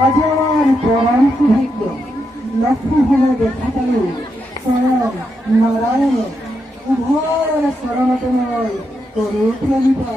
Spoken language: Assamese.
আজি আমার পরম সৌভাগ্য লক্ষ্মী হলে দেখা পালো স্বয়ং নারায়ণ উভয়ের শরণতে মই করু প্রেমিতা